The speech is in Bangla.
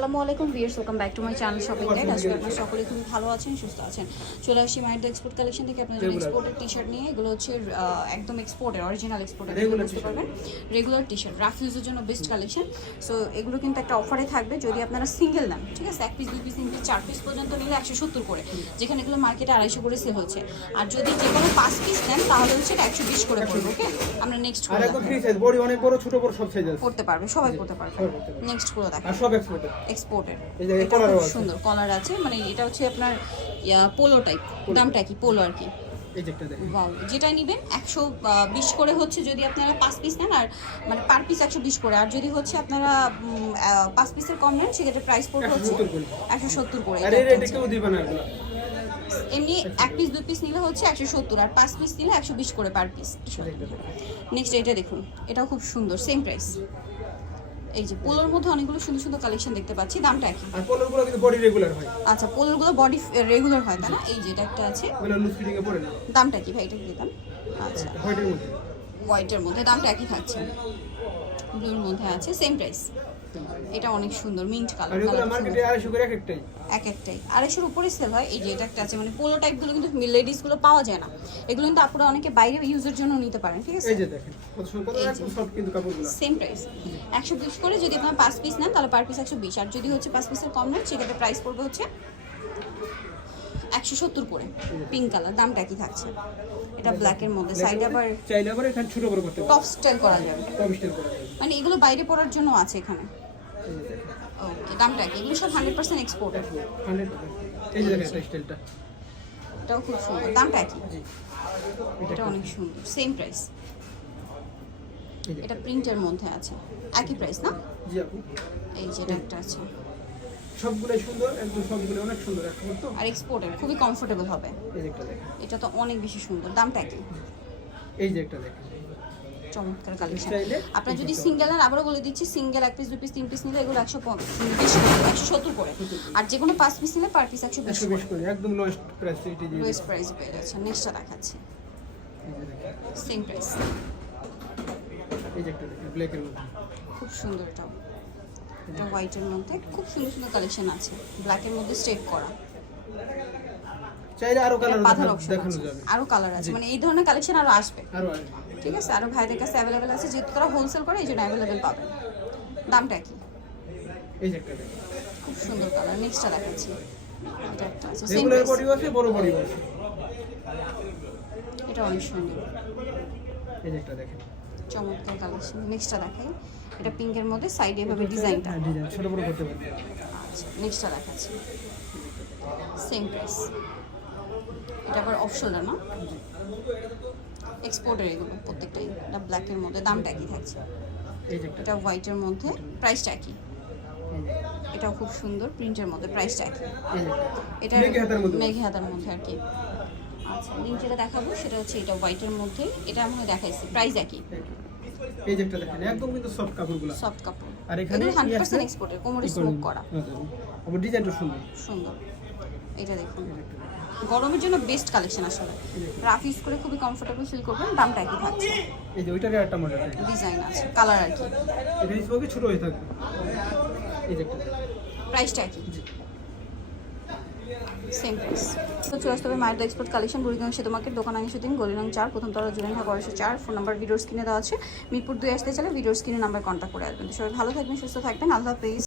আসসালামু আলাইকুম viewers welcome back to my channel shopping guide আজকে আপনারা সকলে খুবই ভালো আছেন সুস্থ আছেন। চলে আসছি মাইন্ড এক্সপোর্ট কালেকশন থেকে আপনাদের এক্সপোর্টের টি শার্ট নিয়ে। এগুলো হচ্ছে একদম এক্সপোর্টের অরিজিনাল এক্সপোর্টের বুঝতে পারবেন? রেগুলার টি শার্ট রাফ ইউজের জন্য বেস্ট কালেকশন সো এগুলো কিন্তু একটা অফারে থাকবে। যদি আপনারা সিঙ্গেল নেন ঠিক আছে? এক পিস দুই পিস তিন পিস চার পিস পর্যন্ত নিলে একশো সত্তর করে। যেখানে এগুলো মার্কেটে আড়াইশো করে সেল হচ্ছে। আর যদি যে কোনো পাঁচ পিস নেন তাহলে হচ্ছে এটা একশো বিশ করে পড়বে ওকে? আমরা নেক্সট আর একদম ফ্রি সাইজ বডি অনেক বড় ছোট বড় সব সাইজ করতে পারবে সবাই করতে পারবে। নেক্সটগুলো দেখো সব এক্সপোর্টের খুব সুন্দর কলার আছে মানে এটা হচ্ছে আপনার পোলো টাইপ দামটা কি? পোলো আর কি। যেটা নেবেন একশো বিশ করে হচ্ছে যদি আপনারা পাঁচ পিস নেন আর মানে পার পিস একশো বিশ করে। আর যদি হচ্ছে আপনারা পাঁচ পিসের কম নেন সেক্ষেত্রে প্রাইস পড়বে হচ্ছে একশো সত্তর করে। এমনি এক পিস দুই পিস নিলে হচ্ছে একশো সত্তর আর পাঁচ পিস নিলে একশো বিশ করে পার পিস। নেক্সট এটা দেখুন। এটাও খুব সুন্দর সেম প্রাইস এই যে পোলোর মধ্যে অনেকগুলো সুন্দর সুন্দর কালেকশন দেখতে পাচ্ছি দামটা একই। আর পলোগুলো কিন্তু বডি রেগুলার হয়। আচ্ছা পোলোরগুলো বডি রেগুলার হয় তাই না? এই যেটা একটা আছে। ওগুলো লুজ ফিটিং এ পড়ে না? দামটা কি ভাই? এটা কি দাম? আচ্ছা। হোয়াইটের মধ্যে। হোয়াইটের মধ্যে দামটা একই থাকছে। ব্লুর মধ্যে আছে সেম প্রাইস এটা অনেক সুন্দর মিন্ট কালার এক একটাই। আড়াইশোর উপরে সেল হয় এই যে এটা একটা আছে মানে পোলো টাইপগুলো কিন্তু লেডিসগুলো পাওয়া যায় না। এগুলো কিন্তু আপনারা অনেকে বাইরে ইউজের জন্য নিতে পারেন ঠিক আছে? এই যে দেখেন সেম প্রাইস একশো বিশ করে যদি আপনার পাঁচ পিস নেন তাহলে পার পিস একশো বিশ। আর যদি হচ্ছে পাঁচ পিসের কম নেন সেক্ষেত্রে প্রাইস পড়বে হচ্ছে একশো সত্তর করে। পিঙ্ক কালার দামটা কি থাকছে। এটা ব্ল্যাকের মধ্যে। সাইডে আবার চাইলে আবার এখানে ছোট বড় করতে টপ স্টাইল করা যাবে। টপ স্টাইল করা যাবে। মানে এগুলো বাইরে পড়ার জন্য আছে এখানে। যে ওকে দামটা কি এগুলো সব হান্ড্রেড পার্সেন্ট এক্সপোর্ট এই যে দেখেন স্টাইলটা এটাও খুব সুন্দর। দামটা কি এটা এটা অনেক সুন্দর। সেম প্রাইস এটা প্রিন্টের মধ্যে আছে। একই প্রাইস না? জি আপু। এই যেটা একটা আছে। সবগুলাই সুন্দর একদম সবগুলো অনেক সুন্দর একটা তো আর এক্সপোর্টের খুবই কমফোর্টেবল হবে। এই একটা দেখেন। এটা তো অনেক বেশি সুন্দর দামটা কি এই যে একটা দেখেন। চমৎকার কালেকশন আপনার যদি সিঙ্গেল নেন আবারও বলে দিচ্ছি সিঙ্গেল এক পিস দু পিস তিন পিস নিলে এগুলো একশো বিশ একশো সত্তর করে। আর যে কোনো পাঁচ পিস নিলে পার পিস একশো বিশ করে। একদম লোয়েস্ট প্রাইস লোয়েস্ট প্রাইস পেয়ে যাচ্ছে। নেক্সটটা দেখাচ্ছি। সেম প্রাইস খুব সুন্দর এটাও। এটা হোয়াইটের মধ্যে খুব সুন্দর সুন্দর কালেকশন আছে। ব্ল্যাকের মধ্যে স্ট্রেট করা। চাইলে আরও কালার দেখানো যাবে। কালার আছে। মানে এই ধরনের কালেকশন আরও আসবে। ঠিক আছে? আরও ভাইদের কাছে অ্যাভেলেবেল আছে। যেহেতু তারা হোলসেল করে এই জন্য অ্যাভেলেবেল পাবেন দামটা কি? এই যে একটা খুব সুন্দর কালার নেক্সটটা দেখাচ্ছি। এটা একটা আছে। সেম রেগুলার আছে বড় বডিও আছে এটা অনেক সুন্দর। এই যে একটা দেখেন। চমৎকার কালেকশন নেক্সটটা দেখাই। এটা পিঙ্কের মধ্যে সাইডে এভাবে ডিজাইনটা হ্যাঁ ডিজাইন ছোট বড় করতে পারবে। আচ্ছা নেক্সটটা দেখাচ্ছি। সেম প্রাইস এটা আবার অপশনাল না? এক্সপোর্টের এগুলো প্রত্যেকটাই। এটা ব্ল্যাকের মধ্যে দামটা একই থাকছে। এটা হোয়াইটের মধ্যে প্রাইসটা একই। এটাও খুব সুন্দর প্রিন্টের মধ্যে প্রাইসটা একই। এটা মেঘে হাতার মধ্যে। মেঘে হাতার মধ্যে আর কি। আচ্ছা লিঙ্ক যেটা দেখাবো সেটা হচ্ছে এটা হোয়াইটের মধ্যে। এটা আমি দেখাইছি প্রাইস একই। এই যে একটা দেখেন একদম কিন্তু সফট কাপড়গুলো। সফট কাপড়। আর এখানে এগুলো হান্ড্রেড কি পার্সেন্ট আছে? এক্সপোর্টের কোমরে স্মোক করা। আবার ডিজাইনটা সুন্দর। সুন্দর। এটা দেখুন। গরমের জন্য বেস্ট কালেকশন আসলে। রাফ ইউজ করে খুবই কমফোর্টেবল ফিল করবেন দামটা একই থাকছে। এই যে ওইটারই একটা মডেল ডিজাইন আছে কালার আর কি। এটা হিসেবে ছোট হয়ে থাকবে। এই যে একটা। প্রাইসটা একই। সেম প্রাইস তো হবে মায়ের এক্সপোর্ট কালেকশন বুড়িগঞ্জ সে তোমাকে দোকান আগে শুধু গলিরং চার, প্রথম তলা জুলেন ঢাকা বারোশো চার ফোন নাম্বার ভিডিওর স্ক্রিনে দেওয়া আছে। মিরপুর দুই আসতে চাইলে ভিডিওর স্ক্রিনে নাম্বার কন্ট্যাক্ট করে আসবেন। সবাই ভালো থাকবেন, সুস্থ থাকবেন। আল্লাহ হাফিজ।